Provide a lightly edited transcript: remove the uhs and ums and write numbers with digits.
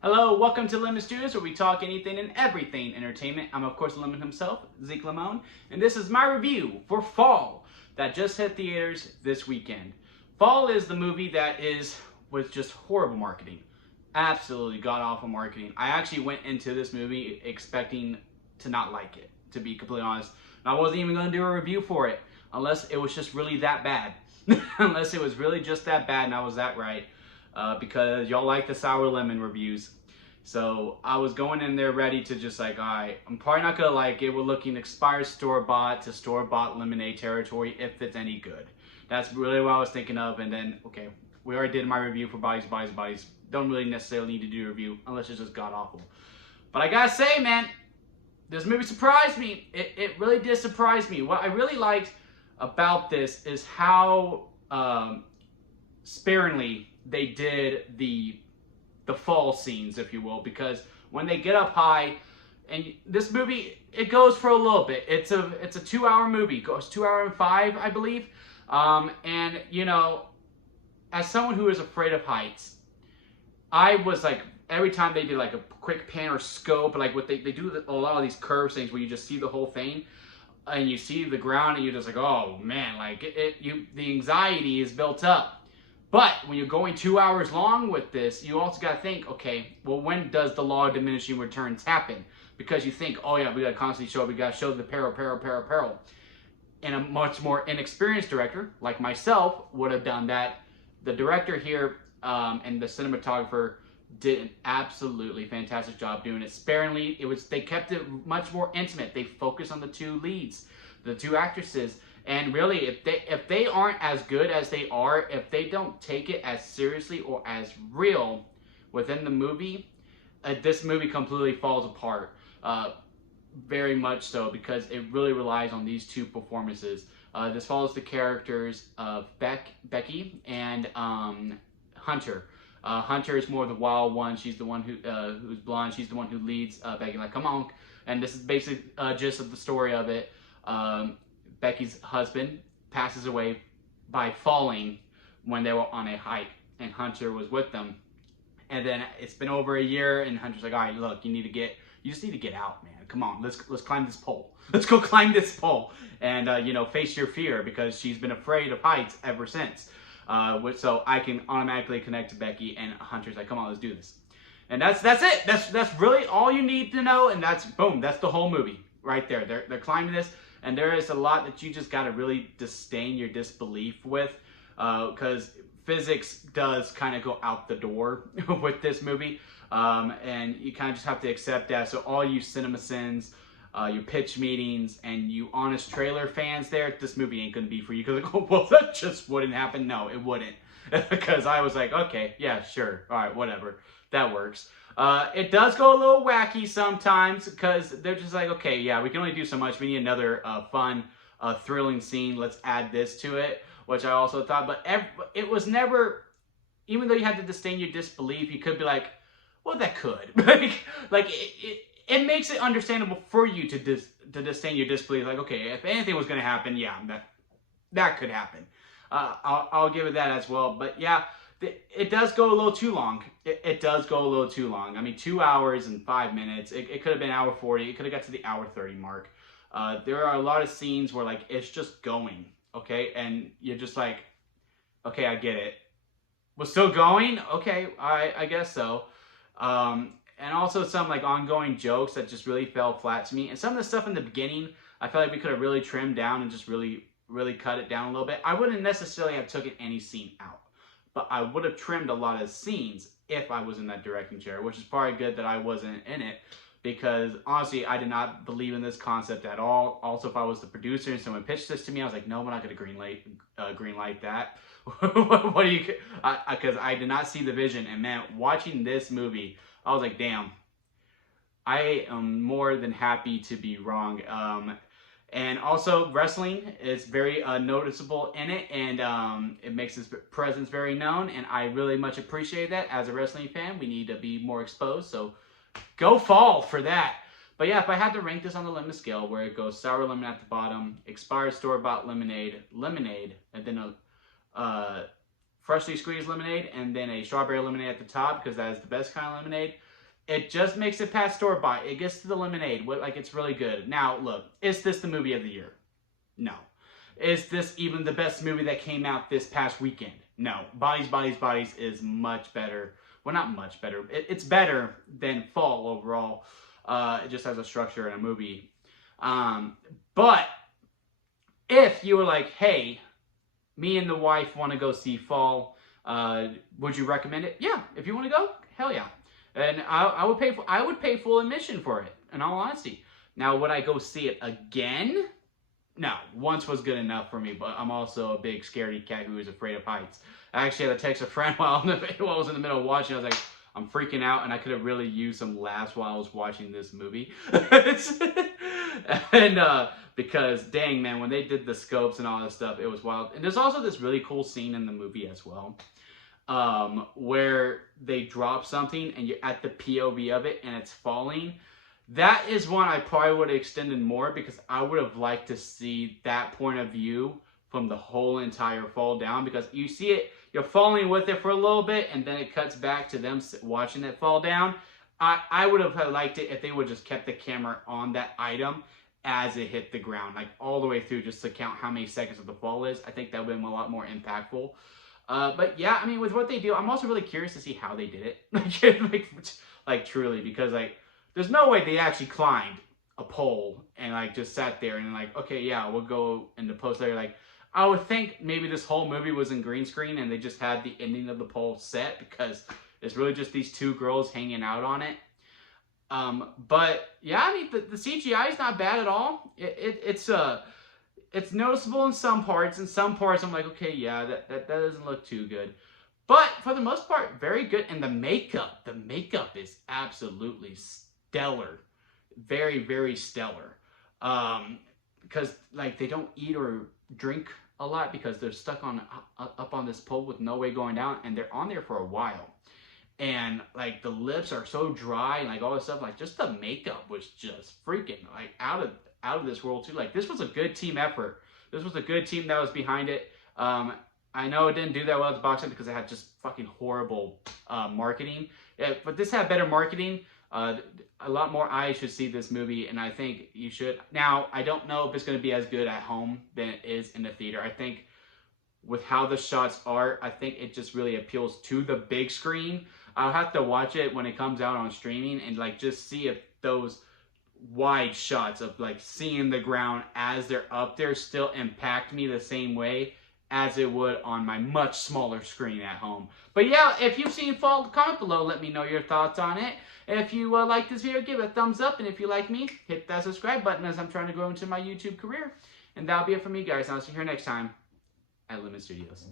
Hello, welcome to Lemon Studios, where we talk anything and everything entertainment. I'm, of course, Lemon himself, Zeke Lemon, and this is my review for Fall that just hit theaters this weekend. Fall is the movie that was just horrible marketing. Absolutely god-awful marketing. I actually went into this movie expecting to not like it, to be completely honest. And I wasn't even going to do a review for it, unless it was just really that bad. Unless it was really just that bad and I was that right. Because y'all like the sour lemon reviews. So I was going in there ready to just like, all right, I'm probably not gonna like it. We're looking expired store-bought to store-bought lemonade territory if it's any good. That's really what I was thinking of. And then, okay, we already did my review for Bodies. Don't really necessarily need to do a review unless it's just god-awful. But I gotta say, man, this movie surprised me. It really did surprise me. What I really liked about this is how sparingly they did the fall scenes, if you will, because when they get up high, and this movie, it goes for a little bit. It's a 2-hour movie. It goes 2 hours and 5, I believe. And you know, as someone who is afraid of heights, I was like, every time they did like a quick pan or scope, like what they do a lot of these curve things where you just see the whole thing and you see the ground and you're just like, oh man, like the anxiety is built up. But when you're going 2 hours long with this, you also got to think, okay, well, when does the law of diminishing returns happen? Because you think, oh yeah, we got to constantly show, we got to show the peril. And a much more inexperienced director, like myself, would have done that. The director here and the cinematographer did an absolutely fantastic job doing it sparingly. They kept it much more intimate. They focused on the two leads, the two actresses. And really, if they aren't as good as they are, if they don't take it as seriously or as real within the movie, this movie completely falls apart. Very much so, because it really relies on these two performances. This follows the characters of Becky and Hunter. Hunter is more the wild one. She's the one who's blonde. She's the one who leads Becky. Like, come on. And this is basically gist of the story of it. Becky's husband passes away by falling when they were on a hike, and Hunter was with them. And then it's been over a year, and Hunter's like, all right, look, you just need to get out, man. Come on, let's climb this pole. Let's go climb this pole and face your fear, because she's been afraid of heights ever since. So I can automatically connect to Becky, and Hunter's like, come on, let's do this. And that's it. That's really all you need to know, and that's the whole movie right there. They're climbing this. And there is a lot that you just got to really disdain your disbelief with, because physics does kind of go out the door with this movie, and you kind of just have to accept that. So all you CinemaSins, your pitch meetings, and you honest trailer fans there, this movie ain't going to be for you. Because like, oh, well, that just wouldn't happen. No, it wouldn't. Because I was like, okay, yeah, sure. All right, whatever. That works. It does go a little wacky sometimes, because they're just like, okay, yeah, we can only do so much. We need another fun, thrilling scene. Let's add this to it, which I also thought. But it was never, even though you had to disdain your disbelief, you could be like, well, that could. It makes it understandable for you to disdain your disbelief. Like, okay, if anything was going to happen, yeah, that could happen. I'll give it that as well. But yeah, it does go a little too long. It does go a little too long. I mean, 2 hours and 5 minutes. It could have been 1:40. It could have got to the 1:30 mark. There are a lot of scenes where like it's just going, okay, and you're just like, okay, I get it. We're still going? Okay, I guess so. And also some like ongoing jokes that just really fell flat to me. And some of the stuff in the beginning, I felt like we could have really trimmed down and just really cut it down a little bit. I wouldn't necessarily have taken any scene out, but I would have trimmed a lot of scenes if I was in that directing chair, which is probably good that I wasn't in it, because honestly, I did not believe in this concept at all. Also, if I was the producer and someone pitched this to me, I was like, no, we're not going to green light that. What do you? Because I did not see the vision, and man, watching this movie, I was like, damn, I am more than happy to be wrong. And also, wrestling is very noticeable in it, and it makes his presence very known, and I really much appreciate that. As a wrestling fan, we need to be more exposed, so go Fall for that. But yeah, if I had to rank this on the lemon scale, where it goes sour lemon at the bottom, expired store-bought lemonade, and then freshly squeezed lemonade and then a strawberry lemonade at the top because that is the best kind of lemonade. It just makes it past store-bought. It gets to the lemonade. Like, it's really good. Now, look, is this the movie of the year? No. Is this even the best movie that came out this past weekend? No. Bodies, Bodies, Bodies is much better. Well, not much better. It's better than Fall overall. It just has a structure and a movie. But if you were like, hey, me and the wife want to go see Fall, would you recommend it? Yeah. If you want to go, hell yeah. And I would pay full admission for it, in all honesty. Now, would I go see it again? No, once was good enough for me, but I'm also a big scaredy cat who is afraid of heights. I actually had to text a friend while I was in the middle of watching. I was like, I'm freaking out, and I could have really used some laughs while I was watching this movie. And because, dang, man, when they did the scopes and all this stuff, it was wild. And there's also this really cool scene in the movie as well, where they drop something, and you're at the POV of it, and it's falling. That is one I probably would have extended more because I would have liked to see that point of view from the whole entire fall down, because you see it, you're falling with it for a little bit, and then it cuts back to them watching it fall down. I would have liked it if they would just kept the camera on that item as it hit the ground, like all the way through, just to count how many seconds of the fall is. I think that would have been a lot more impactful. But yeah, I mean, with what they do, I'm also really curious to see how they did it. like truly, because like, there's no way they actually climbed a pole and like just sat there and like, okay, yeah, we'll go into post later. Like, I would think maybe this whole movie was in green screen and they just had the ending of the pole set because it's really just these two girls hanging out on it. But yeah, I mean, the CGI is not bad at all. It's noticeable in some parts. In some parts, I'm like, okay, yeah, that doesn't look too good. But for the most part, very good. And the makeup is absolutely stellar. Very, very stellar. Because like they don't eat or drink a lot because they're stuck on up on this pole with no way going down, and they're on there for a while. And like the lips are so dry and like all this stuff, like just the makeup was just freaking like out of this world too. Like this was a good team effort. This was a good team that was behind it. I know it didn't do that well at the box office because it had just fucking horrible marketing. Yeah, but this had better marketing. A lot more eyes should see this movie, and I think you should. Now, I don't know if it's going to be as good at home than it is in the theater. I think with how the shots are, I think it just really appeals to the big screen. I'll have to watch it when it comes out on streaming and like just see if those wide shots of like seeing the ground as they're up there still impact me the same way as it would on my much smaller screen at home. But yeah, if you've seen Fall, comment below, let me know your thoughts on it. If you like this video, give it a thumbs up, and if you like me, hit that subscribe button as I'm trying to grow into my YouTube career. And that'll be it for me, guys. I'll see you here next time at Lemon Studios.